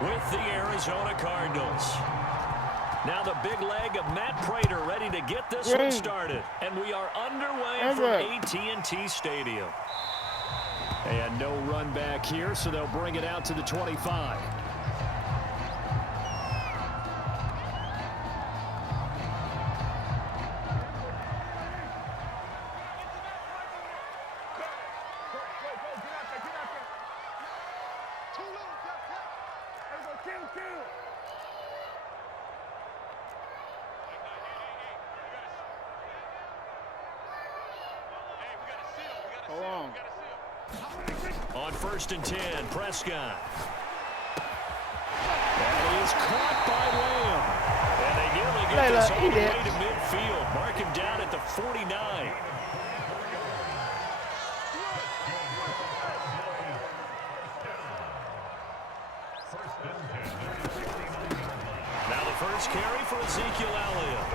with the Arizona Cardinals. Now the big leg of Matt Prater ready to get this one started. And we are underway from AT&T Stadium. And no run back here, so they'll bring it out to the 25. On 1st and 10, Prescott. That is caught by Lamb. And they nearly get this all the way to midfield. Mark him down at the 49. Now the first carry for Ezekiel Elliott.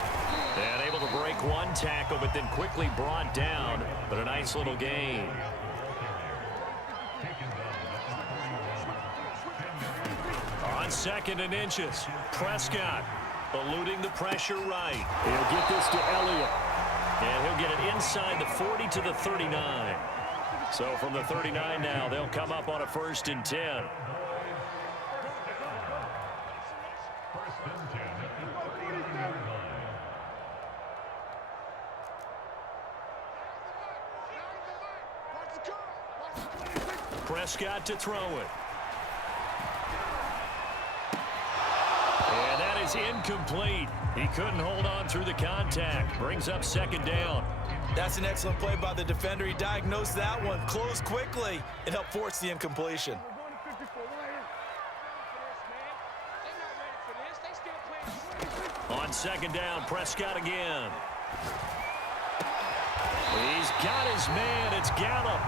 And able to break one tackle, but then quickly brought down. But a nice little gain. On 2nd and inches, Prescott eluding the pressure right. He'll get this to Elliott. And he'll get it inside the 40 to the 39. So from the 39 now, they'll come up on a 1st and 10. Prescott to throw it. And that is incomplete. He couldn't hold on through the contact. Brings up 2nd down. That's an excellent play by the defender. He diagnosed that one, closed quickly, and helped force the incompletion. On 2nd down, Prescott again. He's got his man. It's Gallup.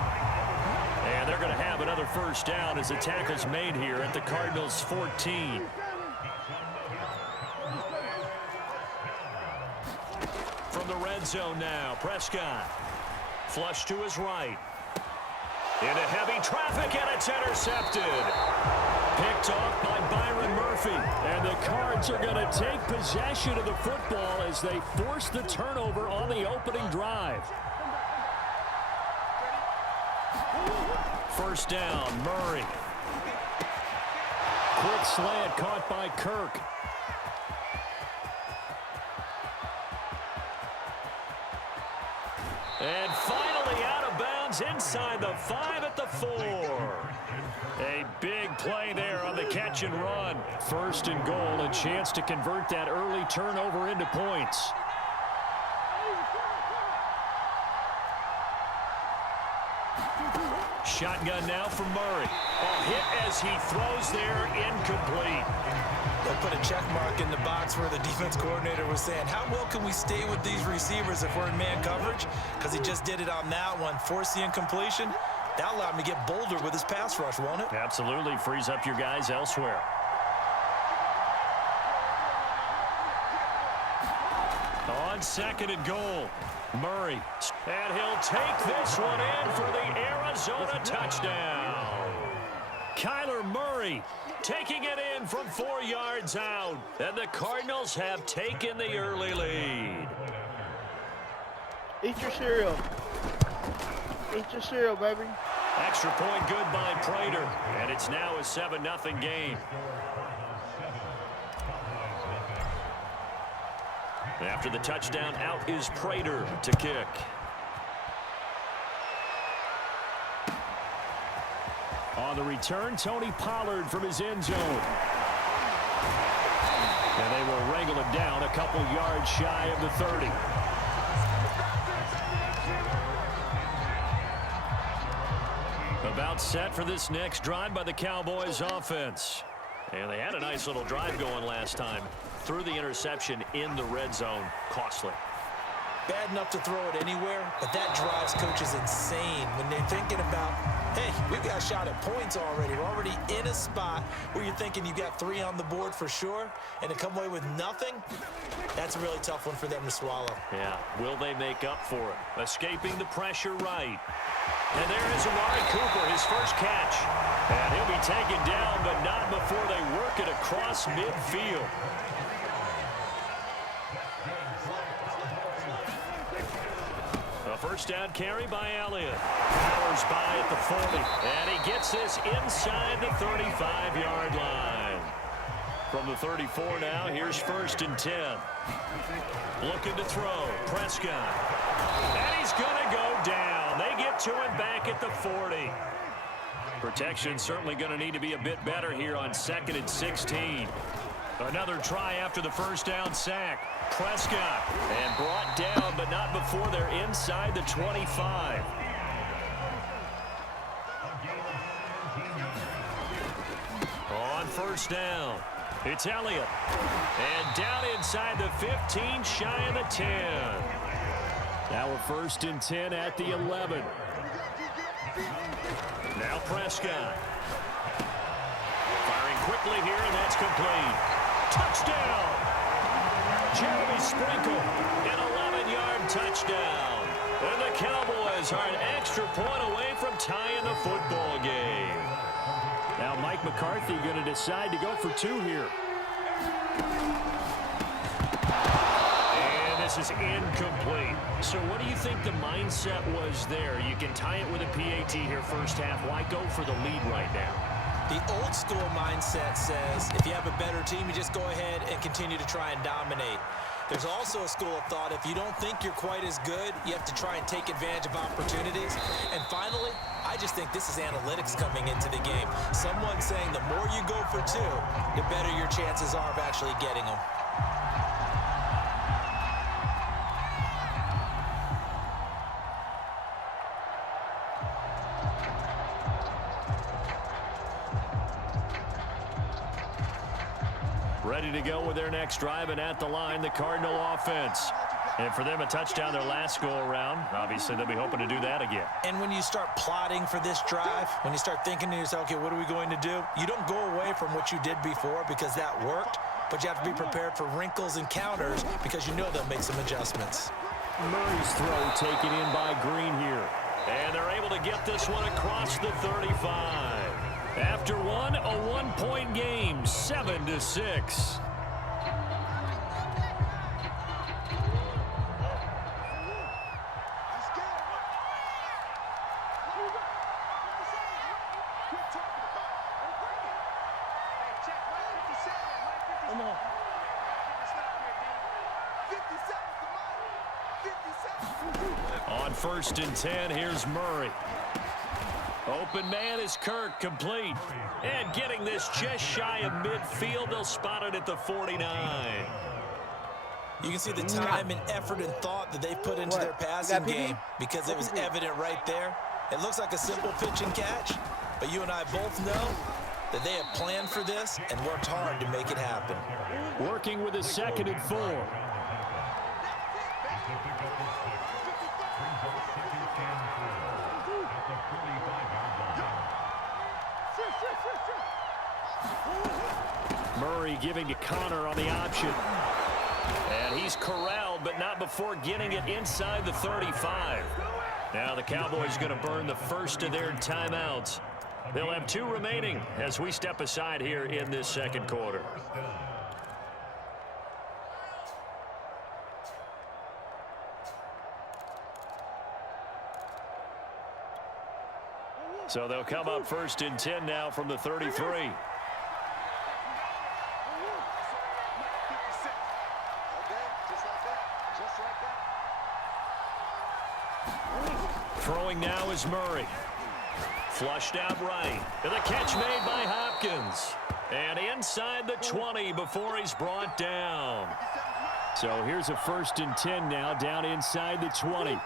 And they're going to have another 1st down as the tackle's made here at the Cardinals' 14. From the red zone now, Prescott. Flush to his right. Into heavy traffic, and it's intercepted. Picked off by Byron Murphy. And the Cards are going to take possession of the football as they force the turnover on the opening drive. 1st down, Murray. Quick slant caught by Kirk. And finally out of bounds inside the 5 at the 4. A big play there on the catch and run. 1st and goal, a chance to convert that early turnover into points. Shotgun now from Murray. A hit as he throws there, incomplete. They'll put a check mark in the box where the defense coordinator was saying, how well can we stay with these receivers if we're in man coverage? Because he just did it on that one. Force the incompletion. That allowed him to get bolder with his pass rush, won't it? Absolutely. Frees up your guys elsewhere. On 2nd and goal, Murray. And he'll take this one in for the Arizona touchdown. Kyler Murray taking it in from 4 yards out. And the Cardinals have taken the early lead. Eat your cereal. Eat your cereal, baby. Extra point good by Prater. And it's now a 7-0 game. After the touchdown, out is Prater to kick. On the return, Tony Pollard from his end zone. And they will wrangle him down a couple yards shy of the 30. About set for this next drive by the Cowboys offense. And they had a nice little drive going last time. Threw the interception in the red zone. Costly. Bad enough to throw it anywhere, but that drives coaches insane when they're thinking about, hey, we've got a shot at points already. We're already in a spot where you're thinking you got 3 on the board for sure, and to come away with nothing, that's a really tough one for them to swallow. Yeah, will they make up for it? Escaping the pressure right. And there is Amari Cooper, his first catch. And he'll be taken down, but not before they work across midfield. A first down carry by Elliott. Powers by at the 40. And he gets this inside the 35-yard line. From the 34 now, here's 1st and 10. Looking to throw. Prescott. And he's going to go down. They get to him back at the 40. Protection certainly going to need to be a bit better here on 2nd and 16. Another try after the first down sack. Prescott. And brought down, but not before they're inside the 25. On first down, it's Elliott. And down inside the 15, shy of the 10. Now we're 1st and 10 at the 11. Now Prescott. Firing quickly here, and that's complete. Touchdown! Jeremy Sprinkle, an 11-yard touchdown. And the Cowboys are an extra point away from tying the football game. Now Mike McCarthy going to decide to go for 2 here. And this is incomplete. So what do you think the mindset was there? You can tie it with a PAT here first half. Why go for the lead right now? The old school mindset says if you have a better team, you just go ahead and continue to try and dominate. There's also a school of thought, if you don't think you're quite as good, you have to try and take advantage of opportunities. And finally, I just think this is analytics coming into the game. Someone saying the more you go for 2, the better your chances are of actually getting them. Ready to go with their next drive, and at the line, the Cardinal offense. And for them, a touchdown their last go-around. Obviously, they'll be hoping to do that again. And when you start plotting for this drive, when you start thinking to yourself, okay, what are we going to do? You don't go away from what you did before because that worked, but you have to be prepared for wrinkles and counters because you know they'll make some adjustments. Murray's throw taken in by Green here. And they're able to get this one across the 35. After one, a one-point game, 7-6. On 1st and 10, here's Murray. Open man is Kirk, complete. And getting this just shy of midfield, they'll spot it at the 49. You can see the time and effort and thought that they put into their passing game because it was evident right there. It looks like a simple pitch and catch, but you and I both know that they have planned for this and worked hard to make it happen. Working with a 2nd and 4. Murray giving to Connor on the option. And he's corralled, but not before getting it inside the 35. Now the Cowboys going to burn the first of their timeouts. They'll have 2 remaining as we step aside here in this second quarter. So they'll come up 1st and 10 now from the 33. Throwing now is Murray. Flushed out right. And the catch made by Hopkins. And inside the 20 before he's brought down. So here's a 1st and 10 now down inside the 20.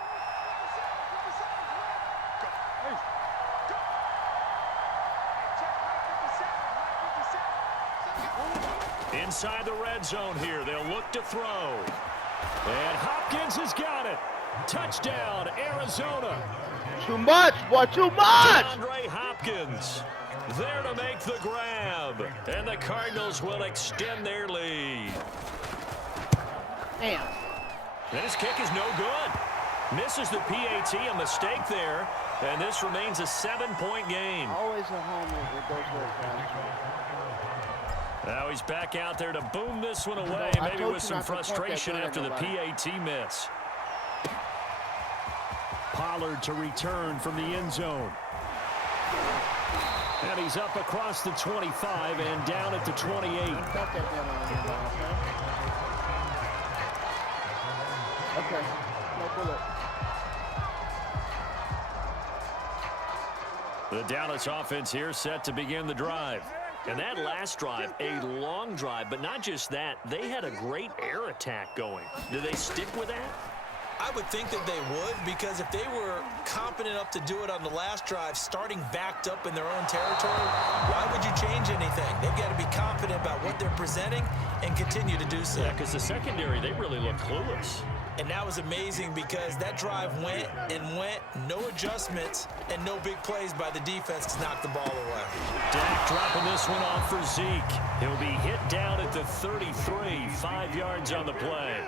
Inside the red zone here. They'll look to throw. And Hopkins has got it. Touchdown, Arizona. Too much, boy, too much! DeAndre Hopkins there to make the grab. And the Cardinals will extend their lead. Damn. And his kick is no good. Misses the PAT, a mistake there. And this remains a 7-point game. Always a homer with those little guys. Now he's back out there to boom this one away, I maybe told with you some not to point that frustration gun at after the nobody. PAT miss. Pollard to return from the end zone. And he's up across the 25 and down at the 28. Cut that gun on him, okay? Okay, no bullet. The Dallas offense here set to begin the drive. And that last drive, a long drive, but not just that, they had a great air attack going. Do they stick with that? I would think that they would, because if they were competent enough to do it on the last drive, starting backed up in their own territory, why would you change anything? They've got to be confident about what they're presenting and continue to do so. Yeah, because the secondary, they really look clueless. And that was amazing because that drive went and went, no adjustments, and no big plays by the defense to knock the ball away. Dak dropping this one off for Zeke. He'll be hit down at the 33, 5 yards on the play.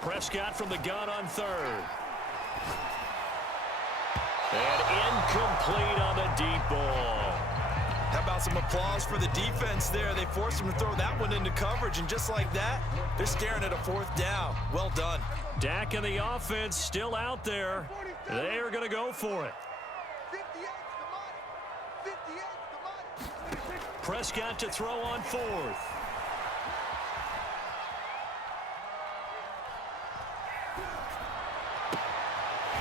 Prescott from the gun on third. And incomplete on the deep ball. How about some applause for the defense there? They forced him to throw that one into coverage, and just like that, they're staring at a fourth down. Well done. Dak and the offense still out there. They are going to go for it. Prescott to throw on fourth.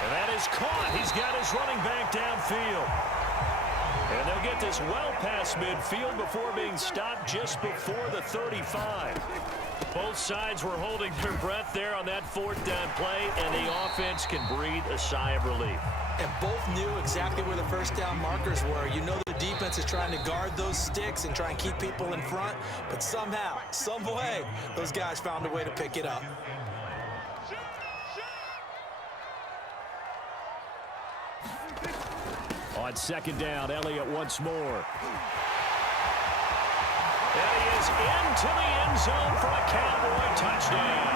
And that is caught. He's got his running back downfield. And they'll get this well past midfield before being stopped just before the 35. Both sides were holding their breath there on that fourth down play, and the offense can breathe a sigh of relief. And both knew exactly where the first down markers were. You know the defense is trying to guard those sticks and try and keep people in front, but somehow, some way, those guys found a way to pick it up. On second down, Elliott once more. And he is into the end zone for a Cowboy touchdown.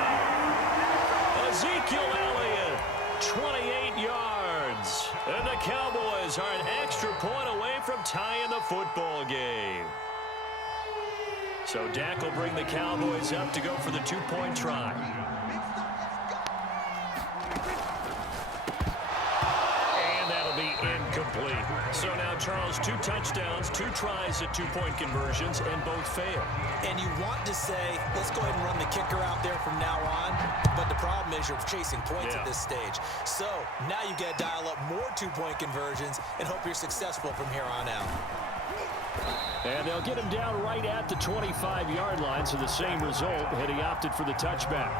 Ezekiel Elliott, 28 yards. And the Cowboys are an extra point away from tying the football game. So Dak will bring the Cowboys up to go for the two-point try. Incomplete. So now, Charles, 2 touchdowns, 2 tries at two-point conversions, and both fail. And you want to say, let's go ahead and run the kicker out there from now on, but the problem is you're chasing points at this stage. So now you got to dial up more two-point conversions and hope you're successful from here on out. And they'll get him down right at the 25-yard line, so the same result, had he opted for the touchback.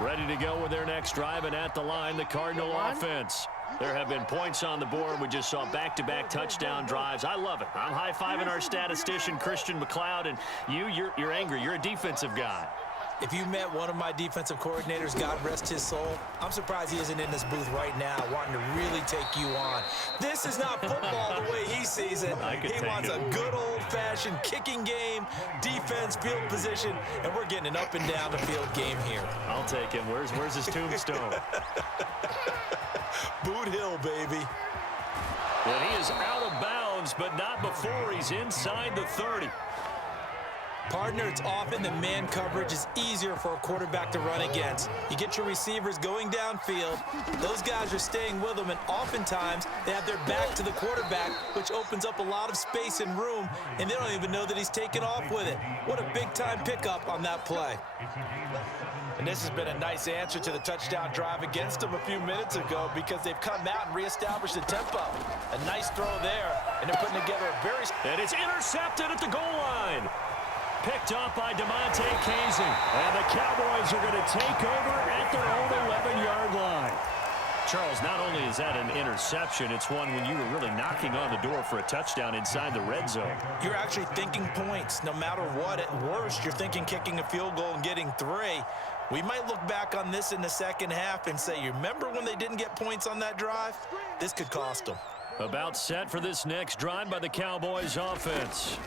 Ready to go with their next drive, and at the line, the Cardinal offense. There have been points on the board. We just saw back-to-back touchdown drives. I love it. I'm high-fiving our statistician, Christian McLeod, and you're angry. You're a defensive guy. If you met one of my defensive coordinators, God rest his soul, I'm surprised he isn't in this booth right now wanting to really take you on. This is not football the way he sees it. He wants a good old-fashioned kicking game, defense, field position, and we're getting an up-and-down the field game here. I'll take him. Where's his tombstone? Boot Hill, baby. Well, he is out of bounds, but not before he's inside the 30. Partner, it's often the man coverage is easier for a quarterback to run against. You get your receivers going downfield. Those guys are staying with them, and oftentimes they have their back to the quarterback, which opens up a lot of space and room, and they don't even know that he's taken off with it. What a big-time pickup on that play. And this has been a nice answer to the touchdown drive against them a few minutes ago because they've come out and reestablished the tempo. A nice throw there, and they're putting together a very... And it's intercepted at the goal line. Picked up by DeMonte Casey. And the Cowboys are going to take over at their own 11-yard line. Charles, not only is that an interception, it's one when you were really knocking on the door for a touchdown inside the red zone. You're actually thinking points no matter what. At worst, you're thinking kicking a field goal and getting 3. We might look back on this in the second half and say, you remember when they didn't get points on that drive? This could cost them. About set for this next drive by the Cowboys offense.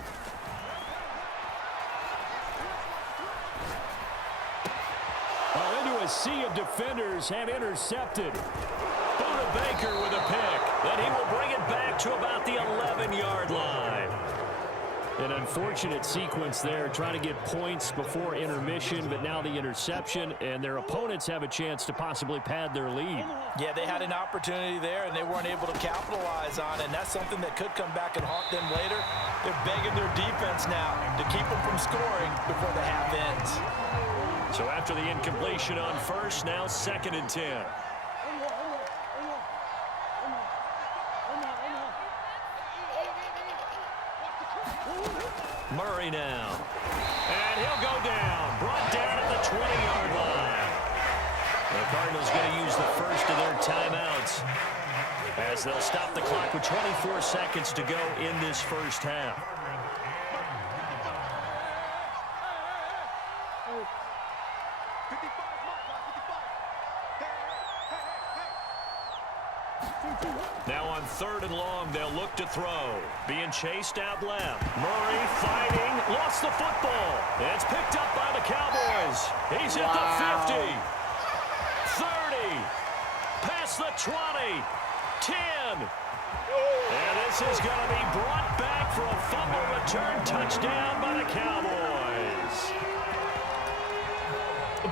a sea of defenders have intercepted. Buda Baker with a pick. Then he will bring it back to about the 11-yard line. An unfortunate sequence there, trying to get points before intermission, but now the interception, and their opponents have a chance to possibly pad their lead. Yeah, they had an opportunity there, and they weren't able to capitalize on it, and that's something that could come back and haunt them later. They're begging their defense now to keep them from scoring before the half ends. So after the incompletion on first, now 2nd and 10. Murray now. And he'll go down. Brought down at the 20-yard line. The Cardinals going to use the first of their timeouts as they'll stop the clock with 24 seconds to go in this first half. Now on 3rd and long, they'll look to throw. Being chased out left. Murray fighting. Lost the football. It's picked up by the Cowboys. He's at the 50. 30. Past the 20. 10. And this is going to be brought back for a fumble return touchdown by the Cowboys.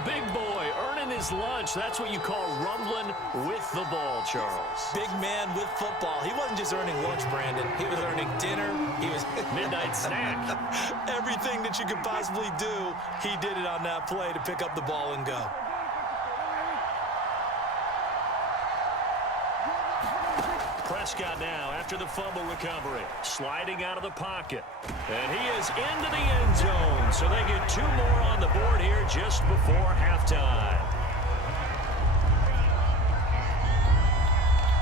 Big boy earning his lunch. That's what you call rumbling with the ball, Charles. Big man with football. He wasn't just earning lunch, Brandon. He was earning dinner. He was midnight snack. Everything that you could possibly do, he did it on that play to pick up the ball and go. Prescott now after the fumble recovery. Sliding out of the pocket. And he is into the end zone. So they get 2 more on the board here just before halftime.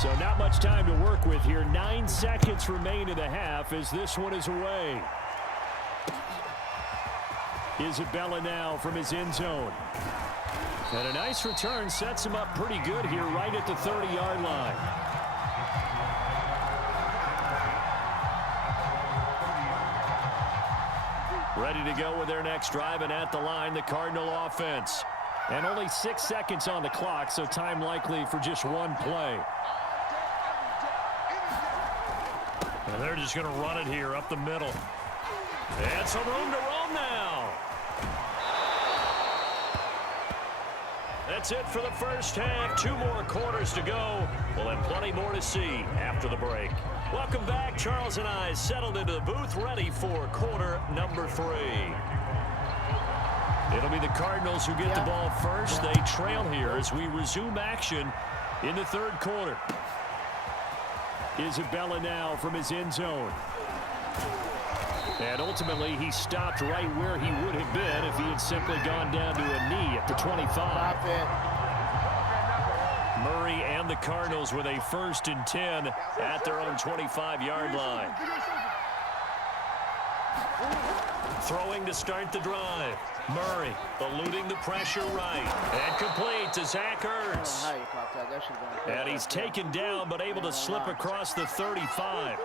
So not much time to work with here. 9 seconds remain in the half as this one is away. Isabella now from his end zone. And a nice return sets him up pretty good here right at the 30-yard line. Ready to go with their next drive, and at the line, the Cardinal offense. And only 6 seconds on the clock, so time likely for just one play. And they're just going to run it here up the middle. And some room to roam now. That's it for the first half. 2 more quarters to go. We'll have plenty more to see after the break. Welcome back. Charles and I settled into the booth, ready for quarter number 3. It'll be the Cardinals who get the ball first. They trail here as we resume action in the 3rd quarter. Isabella now from his end zone. And ultimately, he stopped right where he would have been if he had simply gone down to a knee at the 25. Murray and the Cardinals with a 1st and 10 at their own 25-yard line. Throwing to start the drive. Murray eluding the pressure right. And complete to Zach Ertz. And he's taken down but able to slip across the 35.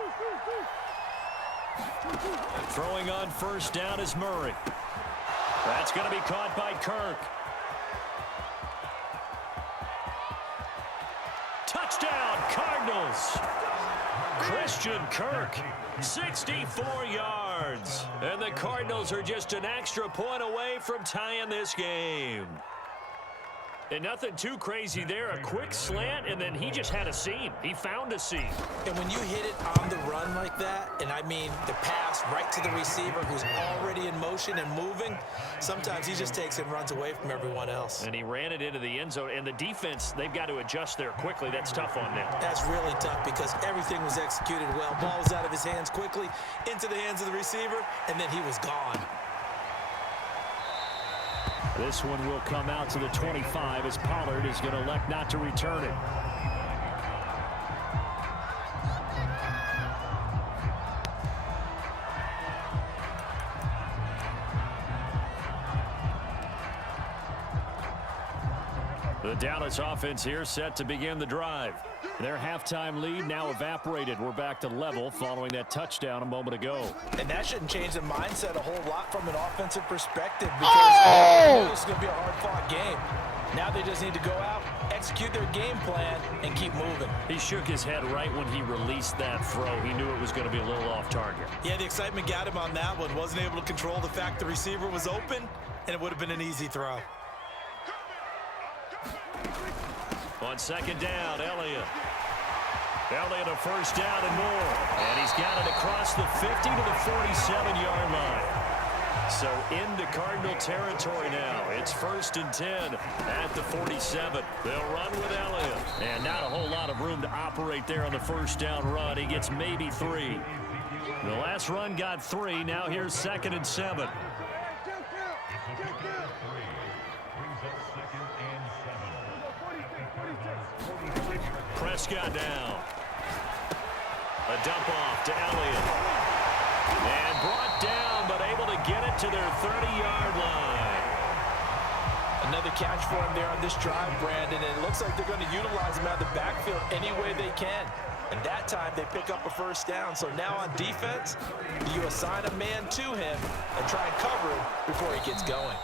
Throwing on 1st down is Murray. That's going to be caught by Kirk. Touchdown, Cardinals. Christian Kirk, 64 yards. And the Cardinals are just an extra point away from tying this game. And nothing too crazy there. A quick slant, and then he just had a seam. He found a seam. And when you hit it on the run like that, and I mean the pass right to the receiver who's already in motion and moving, sometimes he just takes and runs away from everyone else. And he ran it into the end zone. And the defense, they've got to adjust there quickly. That's tough on them. That's really tough because everything was executed well. Ball was out of his hands quickly, into the hands of the receiver, and then he was gone. This one will come out to the 25 as Pollard is going to elect not to return it. The Dallas offense here set to begin the drive. Their halftime lead now evaporated. We're back to level following that touchdown a moment ago. And that shouldn't change the mindset a whole lot from an offensive perspective because this is going to be a hard-fought game. Now they just need to go out, execute their game plan, and keep moving. He shook his head right when he released that throw. He knew it was going to be a little off target. Yeah, the excitement got him on that one. Wasn't able to control the fact the receiver was open, and it would have been an easy throw. On second down, Elliott. Elliott a first down and more. And he's got it across the 50 to the 47-yard line. So into Cardinal territory now. It's 1st and 10 at the 47. They'll run with Elliott. And not a whole lot of room to operate there on the first down run. He gets maybe 3. The last run got 3. Now here's 2nd and 7. Prescott down. A dump off to Elliott. And brought down, but able to get it to their 30-yard line. Another catch for him there on this drive, Brandon, and it looks like they're going to utilize him out of the backfield any way they can. And that time they pick up a first down. So now on defense, you assign a man to him and try and cover him before he gets going.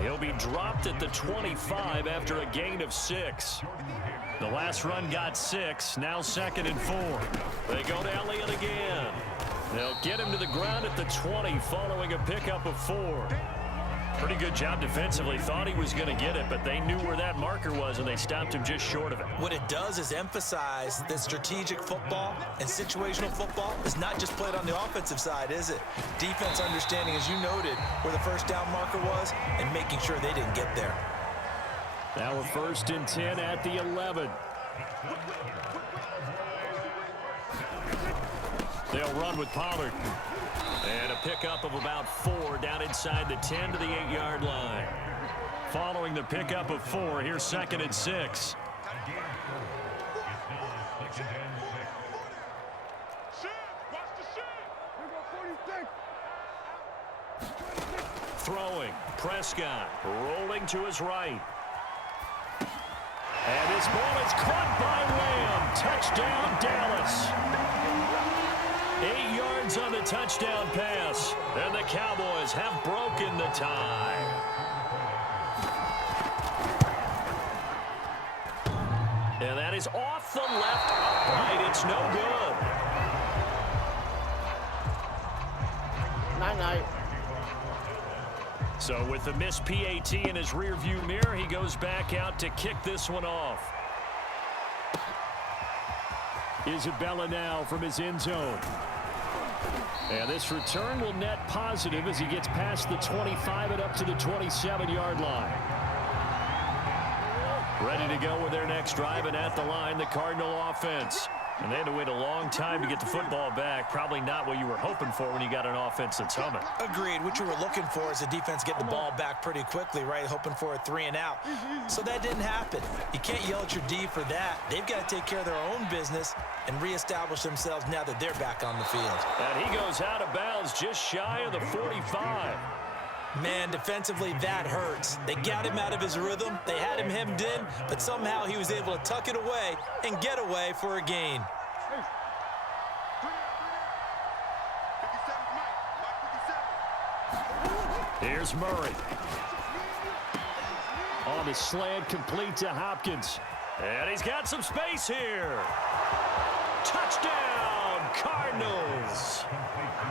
He'll be dropped at the 25 after a gain of 6. The last run got 6. Now 2nd and 4. They go to Elliott again. They'll get him to the ground at the 20 following a pickup of 4. Pretty good job defensively. Thought he was going to get it, but they knew where that marker was, and they stopped him just short of it. What it does is emphasize that strategic football and situational football is not just played on the offensive side, is it? Defense understanding, as you noted, where the first down marker was and making sure they didn't get there. Now a 1st and 10 at the 11. They'll run with Pollard. And a pickup of about 4 down inside the 10 to the 8-yard line. Following the pickup of 4, here's 2nd and 6. Throwing, Prescott rolling to his right. And this ball is caught by Lamb. Touchdown, Dallas. 8 yards on the touchdown pass. And the Cowboys have broken the tie. And that is off the left upright. It's no good. Night-night. So with the missed PAT in his rearview mirror, he goes back out to kick this one off. Isabella now from his end zone. And this return will net positive as he gets past the 25 and up to the 27-yard line. Ready to go with their next drive, and at the line, the Cardinal offense. And they had to wait a long time to get the football back. Probably not what you were hoping for when you got an offense that's humming. Agreed. What you were looking for is the defense get the ball back pretty quickly, right? Hoping for a 3 and out. So that didn't happen. You can't yell at your D for that. They've got to take care of their own business and reestablish themselves now that they're back on the field. And he goes out of bounds just shy of the 45. Man, defensively, that hurts. They got him out of his rhythm. They had him hemmed in, but somehow he was able to tuck it away and get away for a gain. Here's Murray. On the slant, complete to Hopkins. And he's got some space here. Touchdown, Cardinals.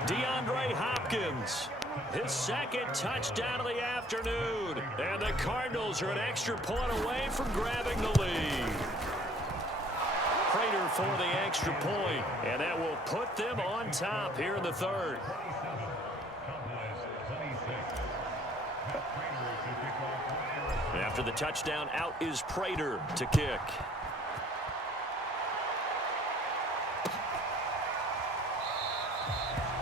DeAndre Hopkins. His 2nd touchdown of the afternoon. And the Cardinals are an extra point away from grabbing the lead. Prater for the extra point. And that will put them on top here in the 3rd. After the touchdown, out is Prater to kick.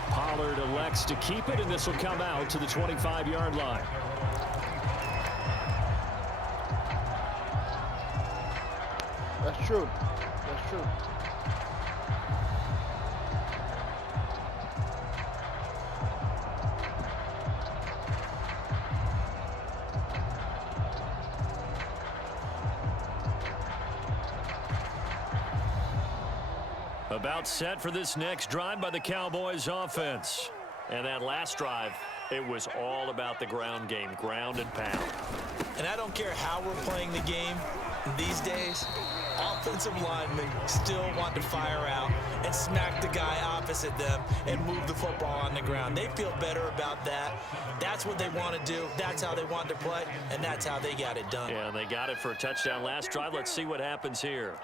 Pollard elects to keep it, and this will come out to the 25-yard line. That's true. That's true. About set for this next drive by the Cowboys offense. And that last drive, it was all about the ground game, ground and pound. And I don't care how we're playing the game these days, offensive linemen still want to fire out and smack the guy opposite them and move the football on the ground. They feel better about that. That's what they want to do. That's how they want to play, and that's how they got it done. Yeah, they got it for a touchdown last drive. Let's see what happens here.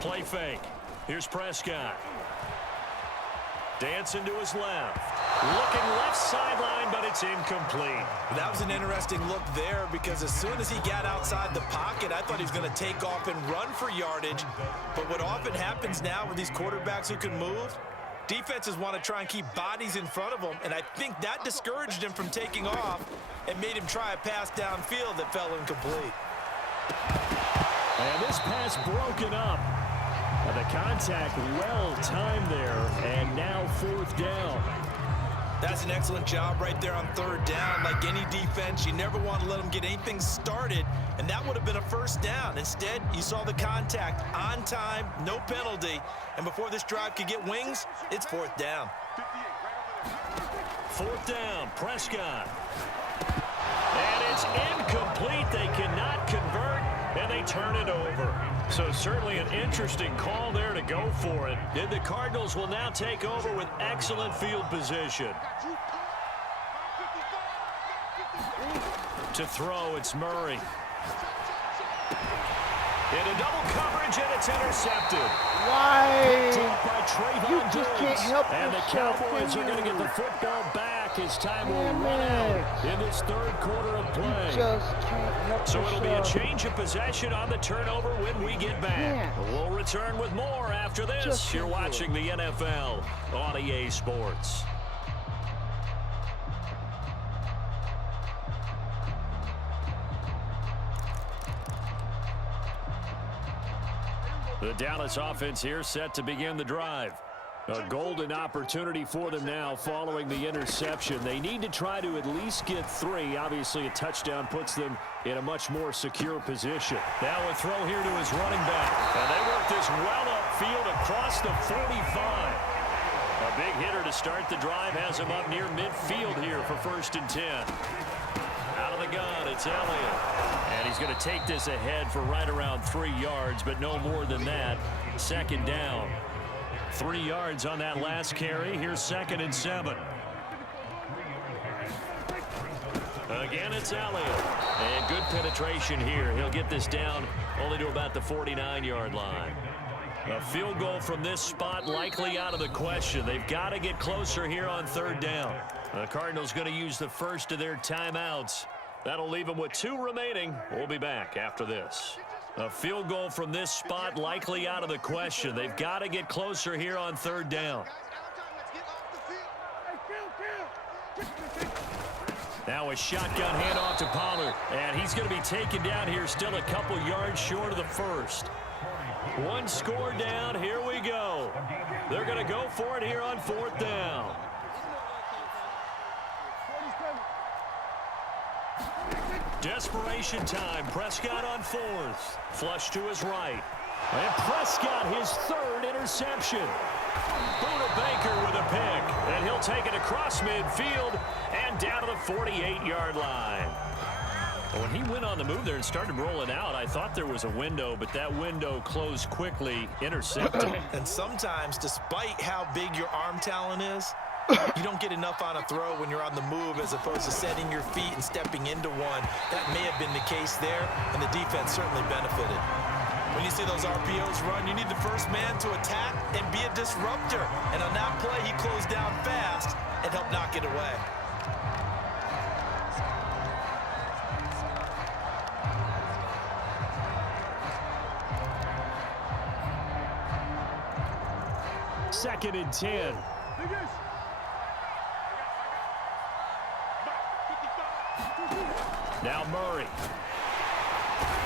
Play fake. Here's Prescott. Dancing to his left. Looking left sideline, but it's incomplete. That was an interesting look there because as soon as he got outside the pocket, I thought he was going to take off and run for yardage. But what often happens now with these quarterbacks who can move, defenses want to try and keep bodies in front of them, and I think that discouraged him from taking off and made him try a pass downfield that fell incomplete. And this pass broken up. The contact well timed there, and now fourth down. That's an excellent job right there on third down. Like any defense, you never want to let them get anything started, and that would have been a first down. Instead, you saw the contact on time, no penalty, and before this drive could get wings, it's fourth down. Fourth down, Prescott. And it's incomplete. They cannot convert, and they turn it over. So certainly an interesting call there to go for it. And the Cardinals will now take over with excellent field position. To throw, it's Murray. Into double coverage, and it's intercepted. Why? Dropped by Trayvon You just can't help and the yourself, Cowboys are going to get the football back as time will run out in this third quarter of play. Just can't help So it'll be a yourself. change of possession on the turnover when we get back. We'll return with more after this. You're watching the NFL on EA Sports. The Dallas offense here set to begin the drive. A golden opportunity for them now following the interception. They need to try to at least get 3. Obviously, a touchdown puts them in a much more secure position. Now a throw here to his running back. And they work this well upfield across the 45. A big hitter to start the drive has him up near midfield here for 1st and 10. Out of the gun, it's Elliott. And he's going to take this ahead for right around 3 yards, but no more than that. 2nd down. 3 yards on that last carry. Here's 2nd and 7. Again, it's Elliott. And good penetration here. He'll get this down only to about the 49-yard line. A field goal from this spot likely out of the question. They've got to get closer here on 3rd down. The Cardinals going to use the first of their timeouts. That'll leave them with 2 remaining. We'll be back after this. A field goal from this spot likely out of the question. They've got to get closer here on 3rd down. Now a shotgun handoff to Pollard. And he's going to be taken down here still a couple yards short of the first. 1 score down. Here we go. They're going to go for it here on 4th down. Desperation time. Prescott on 4th. Flush to his right. And Prescott his 3rd interception. Buda Baker with a pick. And he'll take it across midfield and down to the 48-yard line. When he went on the move there and started rolling out, I thought there was a window, but that window closed quickly, intercepted. And sometimes, despite how big your arm talent is, you don't get enough on a throw when you're on the move as opposed to setting your feet and stepping into one. That may have been the case there, and the defense certainly benefited. When you see those RPOs run, you need the first man to attack and be a disruptor. And on that play, he closed down fast and helped knock it away. Second and 10. Now Murray.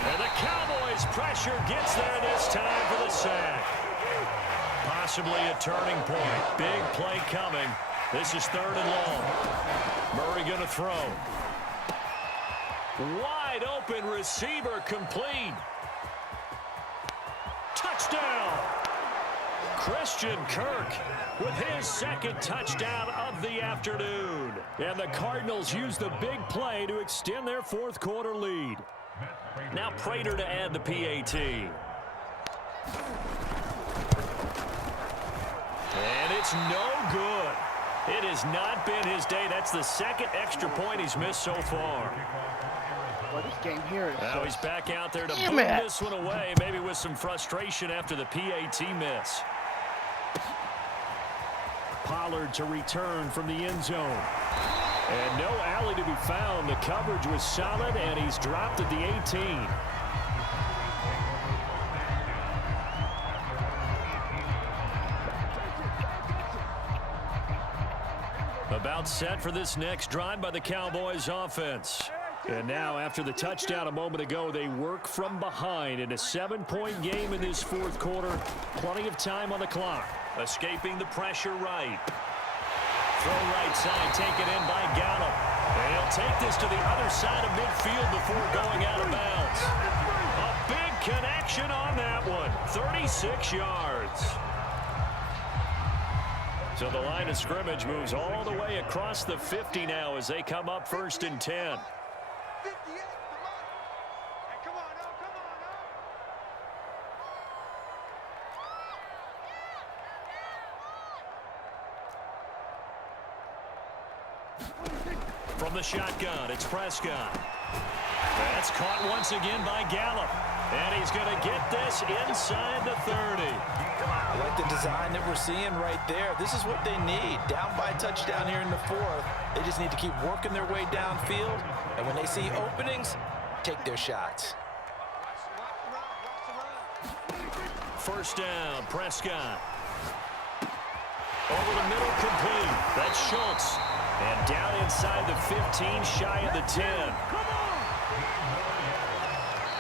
And the Cowboys pressure gets there this time for the sack. Possibly a turning point. Big play coming. This is 3rd and long. Murray going to throw. Wide open receiver complete. Touchdown. Christian Kirk with his second touchdown of the afternoon. And the Cardinals use the big play to extend their fourth quarter lead. Now Prater to add the PAT. And it's no good. It has not been his day. That's the second extra point he's missed so far. Well, this game here is Now so he's back out there to Damn boot it. this one away, maybe with some frustration after the PAT miss. Pollard to return from the end zone. And no alley to be found. The coverage was solid, and he's dropped at the 18. About set for this next drive by the Cowboys offense. And now, after the touchdown a moment ago, they work from behind in a 7-point game in this fourth quarter. Plenty of time on the clock. Escaping the pressure right. Throw right side, taken in by Gallup. And he'll take this to the other side of midfield before going out of bounds. A big connection on that one. 36 yards. So the line of scrimmage moves all the way across the 50 now as they come up 1st and 10. From the shotgun, it's Prescott. That's caught once again by Gallup. And he's going to get this inside the 30. I like the design that we're seeing right there. This is what they need. Down by a touchdown here in the fourth. They just need to keep working their way downfield. And when they see openings, take their shots. First down, Prescott. Over the middle, complete. That's Schultz. And down inside the 15, shy of the 10.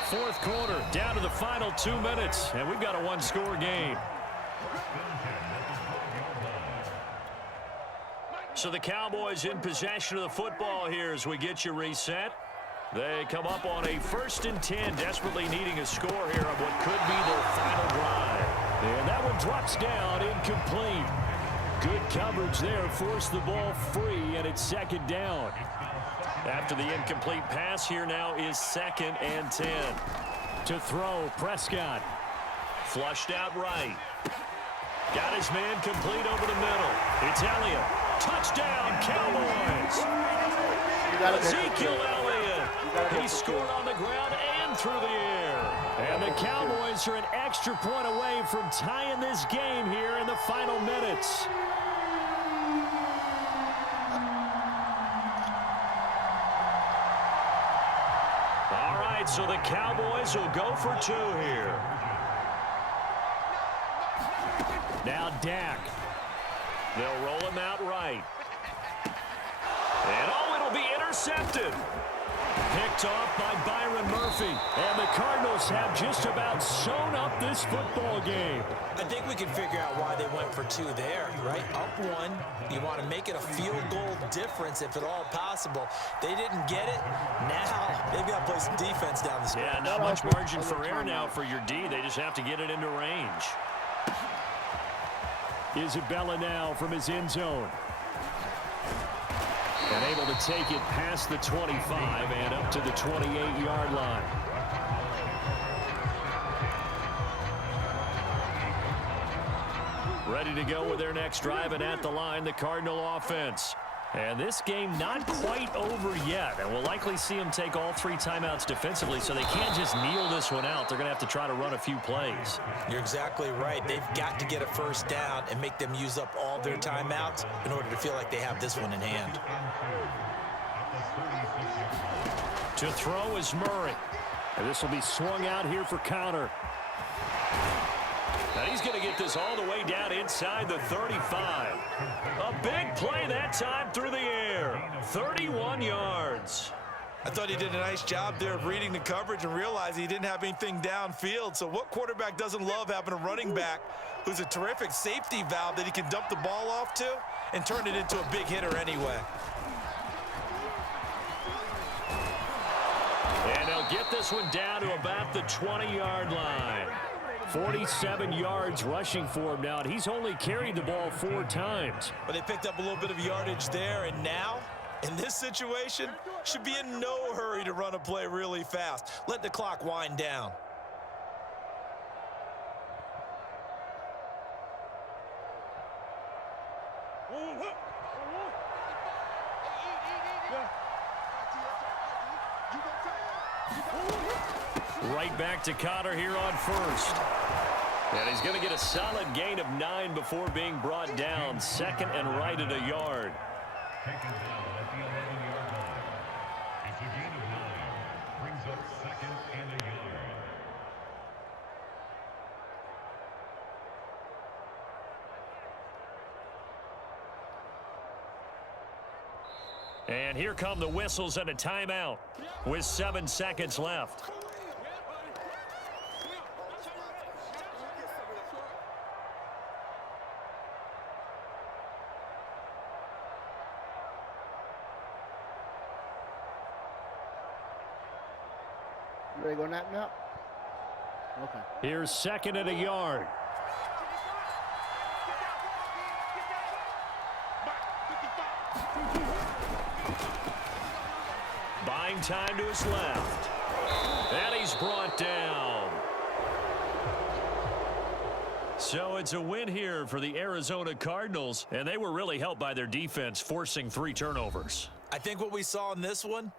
Fourth quarter, down to the final 2 minutes, and we've got a one-score game. So the Cowboys in possession of the football here as we get you reset. They come up on a 1st and 10, desperately needing a score here on what could be their final drive. And that one drops down, incomplete. Good coverage there, forced the ball free, and it's 2nd down. After the incomplete pass, here now is 2nd and 10. To throw, Prescott. Flushed out right. Got his man complete over the middle. It's Elliott. Touchdown, Cowboys. Ezekiel Elliott. He scored on the ground and through the air. And the Cowboys are an extra point away from tying this game here in the final minutes. So the Cowboys will go for 2 here. Now Dak. They'll roll him out right. And it'll be intercepted. Picked off by Byron Murphy. And the Cardinals have just about sewn up this football game. I think we can figure out why they went for 2 there, right? Up 1, you want to make it a field goal difference if at all possible. They didn't get it. Now they've got to play some defense down the stretch. Yeah, not much margin for error now for your D. They just have to get it into range. Isabella now from his end zone. And able to take it past the 25 and up to the 28-yard line. Ready to go with their next drive, and at the line, the Cardinal offense. And this game not quite over yet, and we'll likely see them take all 3 timeouts defensively, so they can't just kneel this one out. They're going to have to try to run a few plays. You're exactly right. They've got to get a first down and make them use up all their timeouts in order to feel like they have this one in hand. To throw is Murray. And this will be swung out here for counter. And he's going to get this all the way down inside the 35. A big play that time through the air. 31 yards. I thought he did a nice job there of reading the coverage and realizing he didn't have anything downfield. So what quarterback doesn't love having a running back who's a terrific safety valve that he can dump the ball off to and turn it into a big hitter anyway? And they'll get this one down to about the 20-yard line. 47 yards rushing for him now, and he's only carried the ball 4 times. But they picked up a little bit of yardage there, and now, in this situation, should be in no hurry to run a play really fast. Let the clock wind down. Right back to Cotter here on first. And he's going to get a solid gain of 9 before being brought down. 2nd and right at a yard. Taken down at the 11-yard line. It's a gain of 9. Brings up 2nd and a yard. And here come the whistles and a timeout with 7 seconds left. Ready to go nap now? Okay. Here's 2nd and a yard. Buying time to his left. And he's brought down. So it's a win here for the Arizona Cardinals, and they were really helped by their defense, forcing 3 turnovers. I think what we saw in this one